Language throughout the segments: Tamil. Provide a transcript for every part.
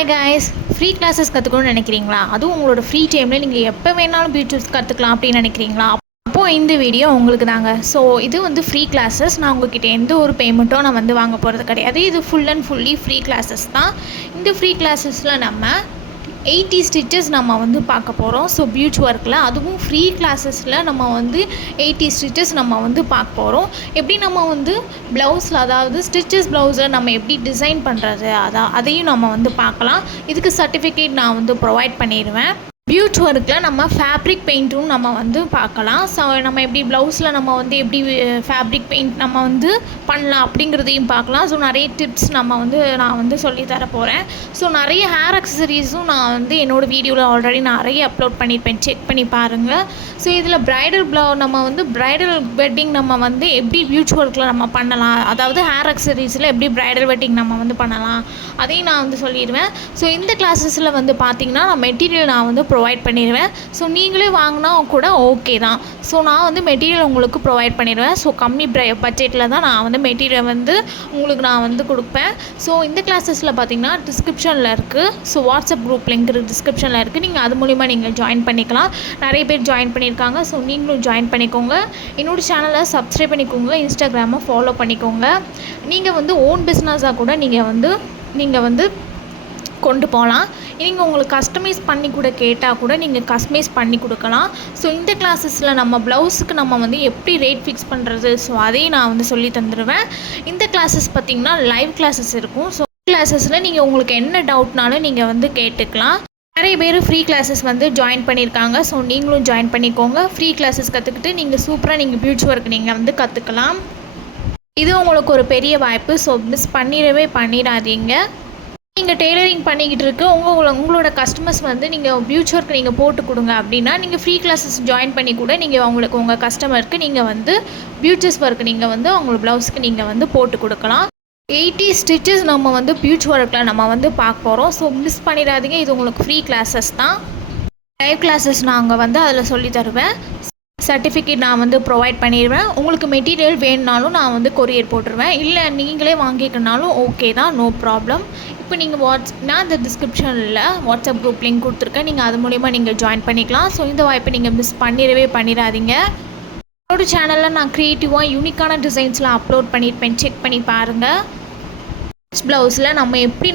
Hi guys, ஃப்ரீ கிளாஸஸ் கற்றுக்கணும்னு நினைக்கிறீங்களா? அதுவும் உங்களோட ஃப்ரீ டைமில் நீங்கள் எப்போ வேணாலும் பியூட்டியூப்ஸ் கற்றுக்கலாம் அப்படின்னு நினைக்கிறீங்களா? அப்போது இந்த வீடியோ உங்களுக்கு தாங்க. ஸோ இது வந்து ஃப்ரீ கிளாஸஸ். நான் உங்ககிட்ட எந்த ஒரு பேமெண்ட்டும் நான் வந்து வாங்க போகிறது கிடையாது. இது full and fully free classes தான். இந்த ஃப்ரீ கிளாஸஸில் நம்ம 80 ஸ்டிச்சஸ் நம்ம வந்து பார்க்க போகிறோம். ஸோ பியூச் ஒர்க்கில் அதுவும் ஃப்ரீ கிளாஸஸில் நம்ம வந்து 80 ஸ்டிச்சஸ் நம்ம வந்து பார்க்க போகிறோம். எப்படி நம்ம வந்து ப்ளவுஸில், அதாவது ஸ்டிச்சஸ் ப்ளவுஸில் நம்ம எப்படி டிசைன் பண்ணுறது அதையும் நம்ம வந்து பார்க்கலாம். இதுக்கு சர்டிஃபிகேட் நான் வந்து ப்ரொவைட் பண்ணிடுவேன். பியூச் ஒர்க்கில் நம்ம ஃபேப்ரிக் பெயிண்ட்டும் நம்ம வந்து பார்க்கலாம். ஸோ நம்ம எப்படி ப்ளவுஸில் நம்ம வந்து எப்படி ஃபேப்ரிக் பெயிண்ட் நம்ம வந்து பண்ணலாம் அப்படிங்கிறதையும் பார்க்கலாம். ஸோ நிறைய டிப்ஸ் நான் வந்து சொல்லித்தர போகிறேன். ஸோ நிறைய ஹேர் அக்சசரிஸும் நான் வந்து என்னோடய வீடியோவில் ஆல்ரெடி நிறைய அப்லோட் பண்ணியிருப்பேன், செக் பண்ணி பாருங்கள். ஸோ இதில் நம்ம வந்து ப்ரைடல் வெட்டிங் நம்ம வந்து எப்படி பியூச் ஒர்க்கில் நம்ம பண்ணலாம், அதாவது ஹேர் அக்சசரிஸில் எப்படி ப்ரைடல் வெட்டிங் நம்ம வந்து பண்ணலாம் அதையும் நான் வந்து சொல்லிடுவேன். ஸோ இந்த கிளாஸஸில் வந்து பார்த்திங்கன்னா நான் மெட்டீரியல் நான் வந்து ப்ரொவைட் பண்ணிடுவேன். ஸோ நீங்களே வாங்கினா கூட ஓகே தான். ஸோ நான் வந்து மெட்டீரியல் உங்களுக்கு ப்ரொவைட் பண்ணிடுவேன். ஸோ கம்மி பட்ஜெட்டில் தான் நான் வந்து மெட்டீரியல் வந்து உங்களுக்கு நான் வந்து கொடுப்பேன். ஸோ இந்த கிளாஸஸில் பார்த்திங்கன்னா டிஸ்கிரிப்ஷனில் இருக்குது. ஸோ வாட்ஸ்அப் குரூப் லிங்க் டிஸ்கிரிப்ஷனில் இருக்குது. நீங்கள் அது மூலிமா நீங்கள் ஜாயின் பண்ணிக்கலாம். நிறைய பேர் ஜாயின் பண்ணியிருக்காங்க. ஸோ நீங்களும் ஜாயின் பண்ணிக்கோங்க. என்னோடய சேனலை சப்ஸ்கிரைப் பண்ணிக்கோங்க. இன்ஸ்டாகிராமை ஃபாலோ பண்ணிக்கோங்க. நீங்கள் வந்து ஓன் பிஸ்னஸாக கூட நீங்கள் வந்து கொண்டு போகலாம். நீங்கள் உங்களுக்கு கஸ்டமைஸ் பண்ணி கூட கேட்டால் கூட நீங்கள் கஸ்டமைஸ் பண்ணி கொடுக்கலாம். ஸோ இந்த கிளாஸஸில் நம்ம ப்ளவுஸுக்கு நம்ம வந்து எப்படி ரேட் ஃபிக்ஸ் பண்ணுறது, ஸோ அதையும் நான் வந்து சொல்லி தந்துடுவேன். இந்த கிளாஸஸ் பார்த்திங்கன்னா லைவ் கிளாஸஸ் இருக்கும். ஸோ கிளாஸஸில் நீங்கள் உங்களுக்கு என்ன டவுட்னாலும் நீங்கள் வந்து கேட்டுக்கலாம். நிறைய பேர் ஃப்ரீ கிளாஸஸ் வந்து ஜாயின் பண்ணியிருக்காங்க. ஸோ நீங்களும் ஜாயின் பண்ணிக்கோங்க. ஃப்ரீ கிளாஸஸ் கற்றுக்கிட்டு நீங்கள் சூப்பராக நீங்கள் பியூட்டி ஒர்க் நீங்கள் வந்து கற்றுக்கலாம். இது உங்களுக்கு ஒரு பெரிய வாய்ப்பு. ஸோ மிஸ் பண்ணிடாதீங்க. நீங்கள் டெய்லரிங் பண்ணிக்கிட்டு இருக்க உங்களோட கஸ்டமர்ஸ் வந்து நீங்கள் பியூச் ஒர்க் நீங்கள் போட்டு கொடுங்க அப்படின்னா நீங்கள் ஃப்ரீ கிளாஸஸ் ஜாயின் பண்ணி கூட நீங்கள் உங்கள் கஸ்டமருக்கு நீங்கள் வந்து பியூச்சஸ் ஒர்க் நீங்கள் வந்து அவங்களோட ப்ளவுஸ்க்கு நீங்கள் வந்து போட்டு கொடுக்கலாம். 80 ஸ்டிச்சஸ் நம்ம வந்து பியூச் ஒர்க்கில் நம்ம வந்து பார்க்க போகிறோம். ஸோ மிஸ் பண்ணிடாதீங்க. இது உங்களுக்கு ஃப்ரீ கிளாஸஸ் தான். லைவ் கிளாஸஸ் நாங்கள் வந்து அதில் சொல்லி தருவேன். சர்டிஃபிகேட் நான் வந்து ப்ரொவைட் பண்ணிடுவேன். உங்களுக்கு மெட்டீரியல் வேணுனாலும் நான் வந்து கொரியர் போட்டுருவேன். இல்லை நீங்களே வாங்கிக்கனாலும் ஓகே தான், நோ ப்ராப்ளம். இப்போ நீங்கள் நான் இந்த டிஸ்கிரிப்ஷனில் வாட்ஸ்அப் குரூப் லிங்க் கொடுத்துருக்கேன். நீங்கள் அது மூலிமா நீங்கள் ஜாயின் பண்ணிக்கலாம். ஸோ இந்த வாய்ப்பை நீங்கள் மிஸ் பண்ணிடாதீங்க. என்னோட சேனலில் நான் க்ரியேட்டிவாக யூனிக்கான டிசைன்ஸ்லாம் அப்லோட் பண்ணியிருப்பேன், செக் பண்ணி பாருங்கள். ப்ளவுஸில்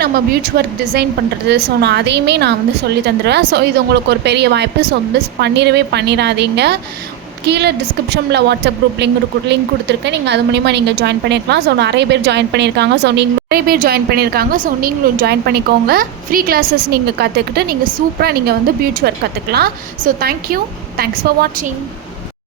நம்ம பியூச் ஒர்க் டிசைன் பண்ணுறது, ஸோ நான் அதையுமே நான் வந்து சொல்லி தந்துடுவேன். ஸோ இது உங்களுக்கு ஒரு பெரிய வாய்ப்பு. ஸோ மிஸ் பண்ணிடாதீங்க. கீழே டிஸ்கிரிப்ஷனில் வாட்ஸ்அப் குரூப் லிங்க் கொடுத்துருக்கேன். நீங்கள் அது மூலிமா நீங்கள் ஜாயின் பண்ணிக்கலாம். ஸோ நிறைய பேர் ஜாயின் பண்ணியிருக்காங்க. ஸோ நீங்களும் ஜாயின் பண்ணிக்கோங்க. ஃப்ரீ கிளாஸஸ் நீங்கள் கற்றுக்கிட்டு நீங்கள் சூப்பராக நீங்கள் வந்து பியூட்டி ஒர்க் கற்றுக்கலாம். ஸோ தேங்க்ஸ் ஃபார் வாட்சிங்.